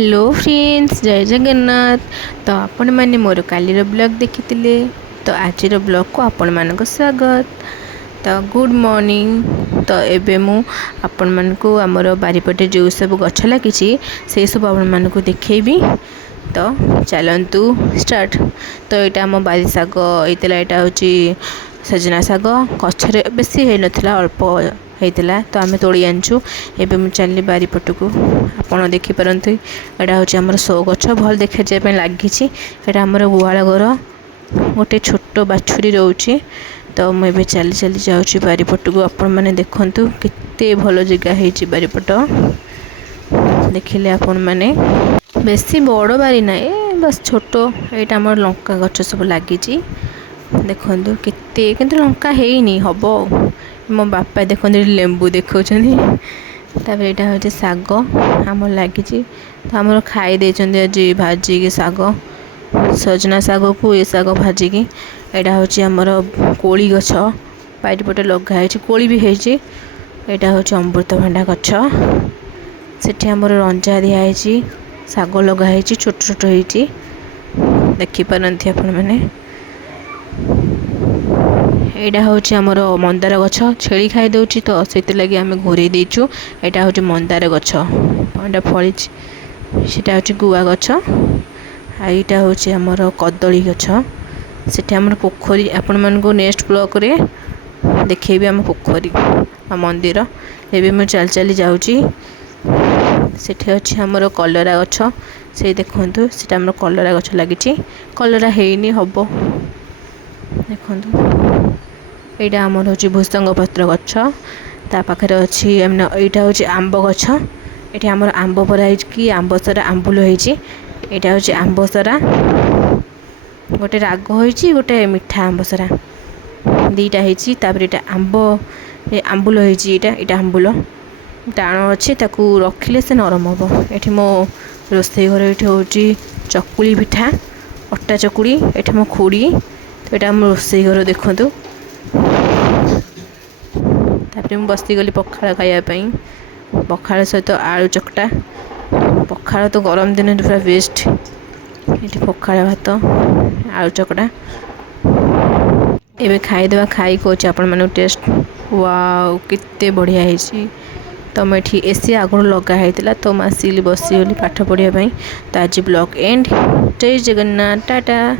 Hello friends, जय जगन्नाथ। तो आपण मैंने मोर कालीर ब्लॉग देखी। तो आज ब्लॉग को आपण मानक स्वागत। तो गुड मॉर्निंग। तो एबे मु आपण मानक आमर बारीपटे जो सब गछ लगी से सब आपण मानक देखेबी। तो चलतु स्टार्ट। तो यहाँ आम बारी शाग होता यहाँ हूँ सजना शाग। गचर बेसी हो नाला, अल्प होता। तो आम तोड़ी आनचु। एबे मु चली बारीपट को। आपड़ देखिपारती यहाँ हूँ आम शो गछ भल देखा लगी। यहाँ आमर गुहाल घर गोटे छोट बाछुरी रोचे। तो मुझे चली चली जाऊँगी बारीपट को। आपण मैंने देखु केते भल जगह है बारीपट। देखिले आपण मैंने बेसी बड़ बारी ना, बस छोट। यहाँ आम लंका गछ सब लगी। देखु केते किंतु लंका है हम। मो बापा देखते लेंबू देखा। तापर यहाँ हूँ शाग आम लगी। तो आम खाई आज भाजिकी शाग, सजना शाग को ये शाग भाजिकी। यहाँ हूँ आमर कोली गछ बारीपटे लगाई, कोली भी होती। यहाँ हूँ अमृतभंडा गछ, सेठी आमर रंजा दिखाई शाग लगाई छोट छोट होती। देखिपारती आपण मैंने। यहाँ हूँ आमर मंदार गछ, छेली खाई दूची तो से लगे आम घोरे देचु। यहाँ हूँ मंदार गछ एटा फली, सीटा हूँ गुआ गछ। यहाँ हूँ आमर कदली गछ। से आम पोखरी आपण मानक नेक्स्ट ब्लॉक रे देखेबी आम पोखरी आ मंदिर। एबे मैं चल चली जाऊँगी। सेठी अच्छे आमर कलरा गछ, से देखु से आमर कलरा गछ लगी। कलरा हैनी हम। देखु यहाँ आमर हूँ भूसंग पत्र गछ, ता पाखे अच्छी यहाँ हूँ आंब गछ। ये आमर आंब परा कि आंबसरा आंबुल होती। यहाँ हूँ आंबसरा गोटे राग होती, गोटे मिठा आंबसरा दीटा होती। यहाँ आंब आंबुल होती। यहाँ आंबुल टाण अच्छी, रखिले से नरम हम। ये मो रोसई घर ये हूँ चकुली पिठा, अटा चकुड़ी। ये मो खुड़ी। तो यहाँ आम रोसई घर देखु। तापर मुझे बसीगली पखाड़ खायापाई। पखाड़ सहित आलू चकटा। पखाड़ तो गरम दिन पूरा बेस्ट। ये पखाड़ भात आलू चकटा। एबे खाईदेवा। खाई कौच आपण मानू टेस्ट। वाओ केते बढ़िया है। तो मैं ये एसी आगुन लगाई, तो मैं आसिली बसीगली पाठ पढ़ापी। तो आज ब्लॉग एंड। जय जगन्नाथ, टाटा।